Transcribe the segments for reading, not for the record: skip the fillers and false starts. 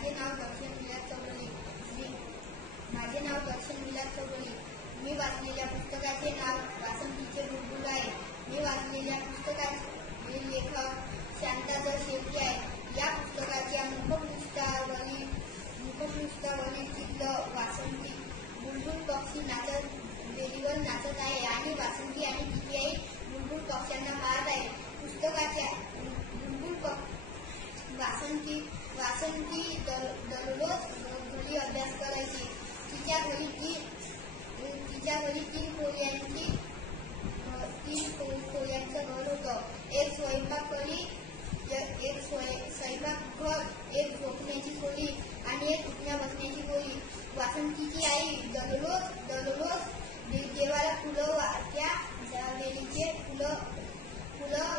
माझे नाव दर्शन विलास चौगुले. मी वाचलेल्या पुस्तकाचे नाव वासंतीचे बुलबुल आहे. मी वाचलेल्या पुस्तकाचे लेखक शांतादर शेळके आहे. या पुस्तकाच्या मुखपृष्ठावरील चित्र वासंती बुलबुल पक्षी बेलीवर नाचत आहे आणि वासंती आणि तिची आई बुलबुल पक्ष्यांना मारत आहे. पुस्तकाच्या वासंती दररोज घरी अभ्यास करायची. तिच्या घरी तीन खोल्यांचं घर होतं. एक स्वयंपाकघर, एक झोपण्याची खोली आणि एक उठण्या बसण्याची खोली. वासंतीची आई दररोज देवाला त्या वेलीचे फुलं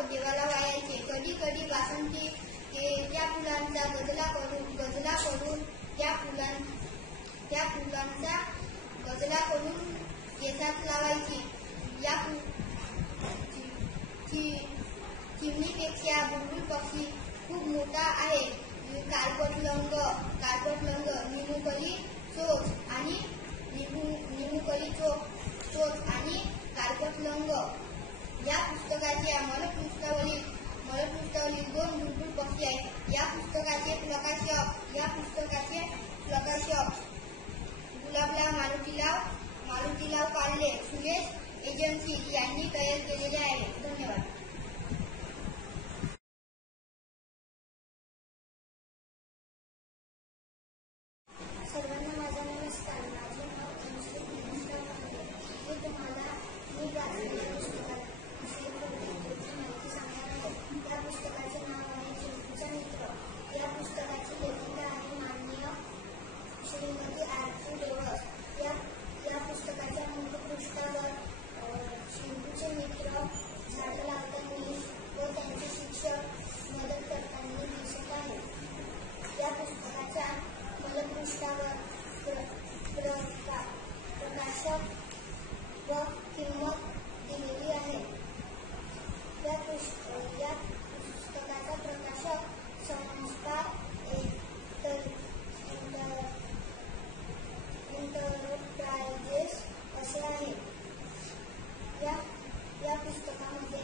देवाला वाहायचे. कधी कधी वासंती त्या फुलांचा गजला करून त्या फुलांचा गजला करून केसात लावायची. या चिमणीपेक्षा बुलबुल पक्षी खूप मोठा आहे. काळपट लंग, निमुकली चोच आणि काळपट लंग. या पुस्तकाच्या मलपृष्ठावरील 2 बुलबुल पक्षी आहेत. या पुस्तकाचे प्रकाशक गुलाबराव मारुतीराव काळले, सुरेश एजन्सी यांनी तयार केलेले आहे. धन्यवाद. सर्वांना माझा नमस्कार. माझे नाव अनुश्री दिनेशराव कांबळे. मी तुम्हाला वाचलेल्या पुस्तकाविषयी माहिती सांगणार आहे. या पुस्तकाचे नाव आहे चिंटूचा मित्र. या पुस्तकाची लेखिका आहे माननीय श्रीमती आरती देवस. या पुस्तकाच्या मुखपृष्ठावर चिंटूचे मित्र झाडं लावताना व त्यांचे शिक्षक मदत करताना दिसत आहे. या पुस्तकाच्या मलपृष्ठावर प्रकाशक व किंमत दिलेली आहे. या पुस्तकाचा प्रकाशक संस्था एंटरप्राइजेस असे आहे. या पुस्तकामध्ये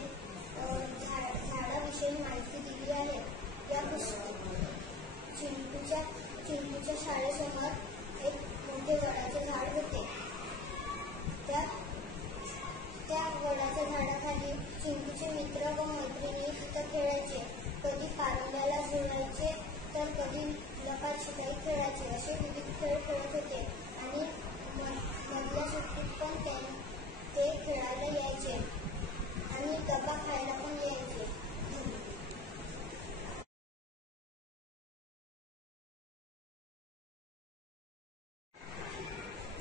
झाडाविषयी माहिती दिली आहे. या चिंटूच्या शाळेसमोर एक मोठे वडाचे झाड होते. त्या वडाच्या झाडाखाली चिंटूचे मित्र व मैत्रिणी तिथं खेळायचे. कधी कारंब्याला झुलायचे तर कधी लपाछपी खेळायचे. असे विविध खेळ खेळत होते आणि मधल्या सुट्टीत पण ते खेळायला यायचे आणि डबा खायला पण यायचे.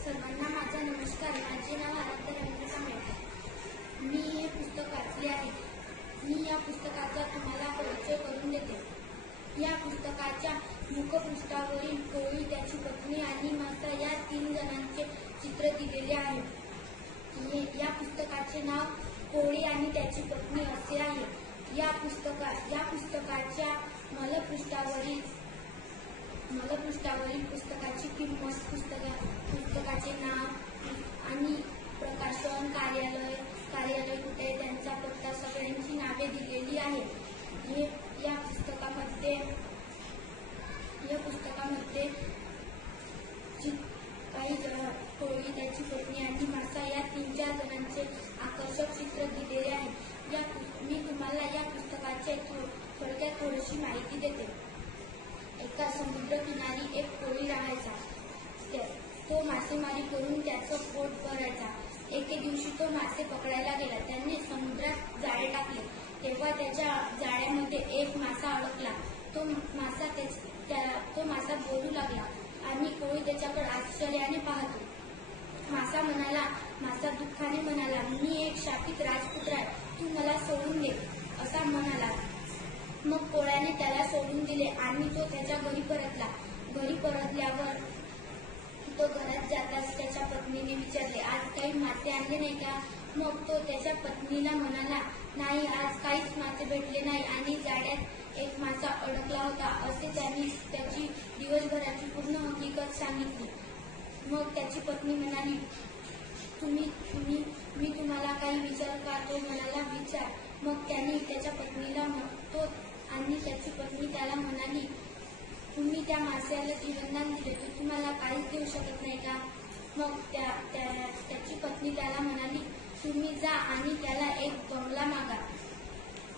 सर्वांना माझा नमस्कार. माझे नाव आराध्य रवींद्र कांबळे. मी हे पुस्तक वाचले आहे. मी या पुस्तकाचा तुम्हाला परिचय करून देते. या पुस्तकाच्या मुखपृष्ठावरील कोळी, त्याची पत्नी आणि माता या 3 जणांचे चित्र दिलेले आहे. या पुस्तकाचे नाव कोळी आणि त्याची पत्नी असे आहे. या पुस्तकाच्या मलपृष्ठावरील पुस्तकाची किंमत, पुस्तकाचे नाव आणि प्रकाशन, कार्यालय कुठे, त्यांचा पत्ता, सगळ्यांची नावे दिलेली आहेत. या पुस्तकामध्ये काही कोळी, त्याची पत्नी आणि मासा या 3-4 जणांचे आकर्षक चित्र दिलेले आहे. मी तुम्हाला या पुस्तकाचे थोडक्यात थोडीशी माहिती देते. एका समुद्रकिनारी एक कोळी राहायचा. तो मासेमारी करून त्याचं पोट भरायचा. एके दिवशी तो मासे पकडायला गेला. त्याने समुद्रात जाळे टाकले. तेव्हा त्याच्या जाळ्यामध्ये एक मासा अडकला. तो मासा बोलू लागला आणि कोळी त्याच्याकडे आश्चर्याने पाहतो. मासा दुःखाने म्हणाला, मी एक शापित राजपुत्र आहे, तू मला सोडून दे, असा म्हणाला. मग कोळ्याने त्याला सोडून दिले आणि तो त्याच्या घरी परतला. घरी परतल्यावर तो घरात जाताच त्याच्या पत्नीने विचारले, आज काही मासे आणले नाही का? मग तो त्याच्या पत्नीला म्हणाला, नाही, आज काहीच मासे भेटले नाही आणि जाळ्यात एक मासा अडकला होता, असे त्यांनी त्याची दिवसभराची पूर्ण हकीकत सांगितली. मग त्याची पत्नी म्हणाली, मी तुम्हाला काही विचार का? तो म्हणाला, विचार. मग त्याने त्याच्या पत्नीला आणि त्याची पत्नी त्याला म्हणाली, तुम्ही त्या माश्याला जीवनदान दिले, तो तुम्हाला काहीच देऊ शकत नाही का? मग त्याची पत्नी त्याला म्हणाली, तुम्ही जा आणि त्याला एक बंगला मागा.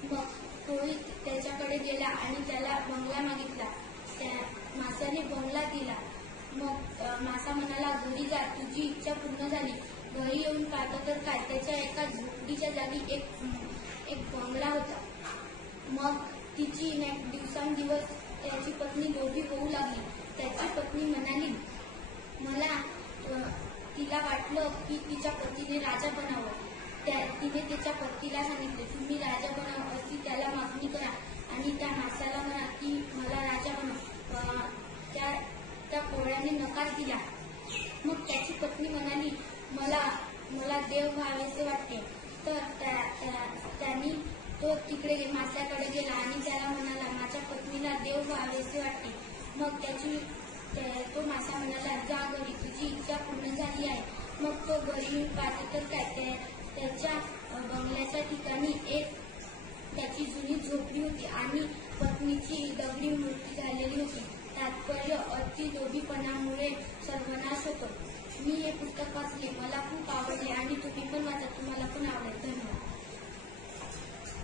मग तोही त्याच्याकडे गेला आणि त्याला बंगला मागितला. त्या माश्याने बंगला दिला. मग मासा म्हणाला, घरी जा, तुझी इच्छा पूर्ण झाली. घरी येऊन पाहतो तर काय, त्याच्या एका झोपडीच्या जागी एक बंगला होता. मग तिची दिवसांदिवस त्याची पत्नी लोभी होऊ लागली. त्याची पत्नी म्हणाली, तिला वाटलं की तिच्या पतीने राजा बनावं. तिने त्याच्या पतीला सांगितले, तुम्ही राजा बनावं अशी त्याला मागणी करा आणि त्या माणसाला म्हणा की मला राजा बनव. त्या कोळ्याने नकार दिला. मग त्याची पत्नी म्हणाली, मला देव व्हावेसे वाटते. तर त्यांनी तो तिकडे माश्याकडे गेला आणि त्याला म्हणाला, माझ्या पत्नीला देव व्हावेसे वाटते. मग तो मासा म्हणाला, जा घरी, तुझी इच्छा पूर्ण झाली आहे. मग तो घरी येऊन पाहतो तर काय, त्याच्या बंगल्याच्या ठिकाणी एक त्याची जुनी झोपडी होती आणि पत्नीची दगडी मूर्ती झालेली होती. तात्पर्य, अति लोभीपणामुळे सर्वनाश होतो. मी हे पुस्तक वाचले, मला खूप आवडले आणि तुम्ही पण वाचा.